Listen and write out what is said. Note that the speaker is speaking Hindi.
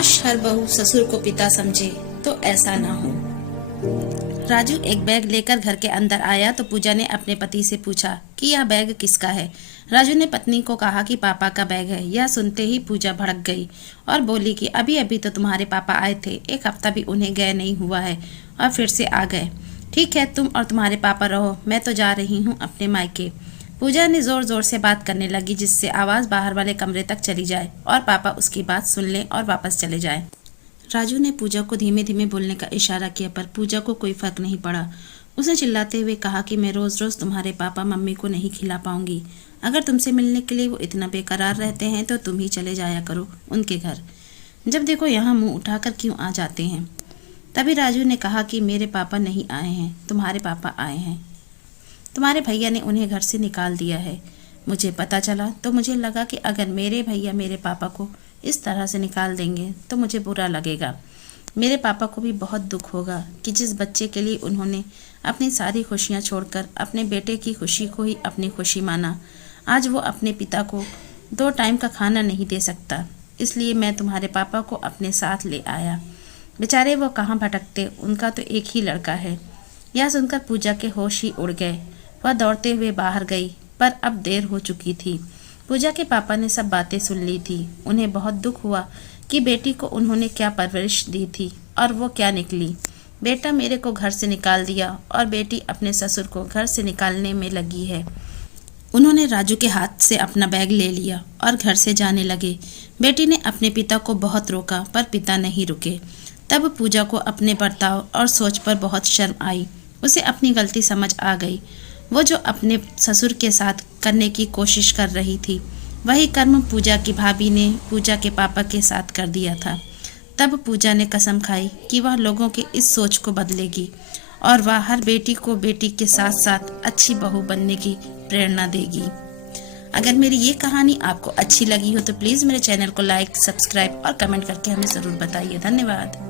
काश हर बहू ससुर को पिता समझे, तो ऐसा ना हो। राजू एक बैग लेकर घर के अंदर आया तो पूजा ने अपने पति से पूछा कि यह बैग किसका है। राजू ने पत्नी को कहा कि पापा का बैग है। यह सुनते ही पूजा भड़क गई और बोली कि अभी अभी तो तुम्हारे पापा आए थे, एक हफ्ता भी उन्हें गए नहीं हुआ है और फिर से आ गए। ठीक है, तुम और तुम्हारे पापा रहो, मैं तो जा रही हूँ अपने मायके। पूजा ने जोर जोर से बात करने लगी जिससे आवाज़ बाहर वाले कमरे तक चली जाए और पापा उसकी बात सुन लें और वापस चले जाएं। राजू ने पूजा को धीमे धीमे बोलने का इशारा किया पर पूजा को कोई फर्क नहीं पड़ा। उसने चिल्लाते हुए कहा कि मैं रोज़ रोज़ तुम्हारे पापा मम्मी को नहीं खिला पाऊंगी। अगर तुमसे मिलने के लिए वो इतना बेकरार रहते हैं तो तुम ही चले जाया करो उनके घर। जब देखो यहाँ मुंह उठाकर क्यों आ जाते हैं। तभी राजू ने कहा कि मेरे पापा नहीं आए हैं, तुम्हारे पापा आए हैं। तुम्हारे भैया ने उन्हें घर से निकाल दिया है। मुझे पता चला तो मुझे लगा कि अगर मेरे भैया मेरे पापा को इस तरह से निकाल देंगे तो मुझे बुरा लगेगा। मेरे पापा को भी बहुत दुख होगा कि जिस बच्चे के लिए उन्होंने अपनी सारी खुशियाँ छोड़कर अपने बेटे की खुशी को ही अपनी खुशी माना, आज वो अपने पिता को 2 टाइम का खाना नहीं दे सकता। इसलिए मैं तुम्हारे पापा को अपने साथ ले आया। बेचारे वो कहाँ भटकते, उनका तो एक ही लड़का है। यह सुनकर पूजा के होश ही उड़ गए। वह दौड़ते हुए बाहर गई पर अब देर हो चुकी थी। पूजा के पापा ने सब बातें सुन ली थी। उन्हें बहुत दुख हुआ कि बेटी को उन्होंने क्या परवरिश दी थी और वो क्या निकली। बेटा मेरे को घर से निकाल दिया और बेटी अपने ससुर को घर से निकालने में लगी है। उन्होंने राजू के हाथ से अपना बैग ले लिया और घर से जाने लगे। बेटी ने अपने पिता को बहुत रोका पर पिता नहीं रुके। तब पूजा को अपने बर्ताव और सोच पर बहुत शर्म आई। उसे अपनी गलती समझ आ गई। वो जो अपने ससुर के साथ करने की कोशिश कर रही थी, वही कर्म पूजा की भाभी ने पूजा के पापा के साथ कर दिया था। तब पूजा ने कसम खाई कि वह लोगों के इस सोच को बदलेगी और वह हर बेटी को बेटी के साथ साथ अच्छी बहू बनने की प्रेरणा देगी। अगर मेरी ये कहानी आपको अच्छी लगी हो तो प्लीज़ मेरे चैनल को लाइक, सब्सक्राइब और कमेंट करके हमें ज़रूर बताइए। धन्यवाद।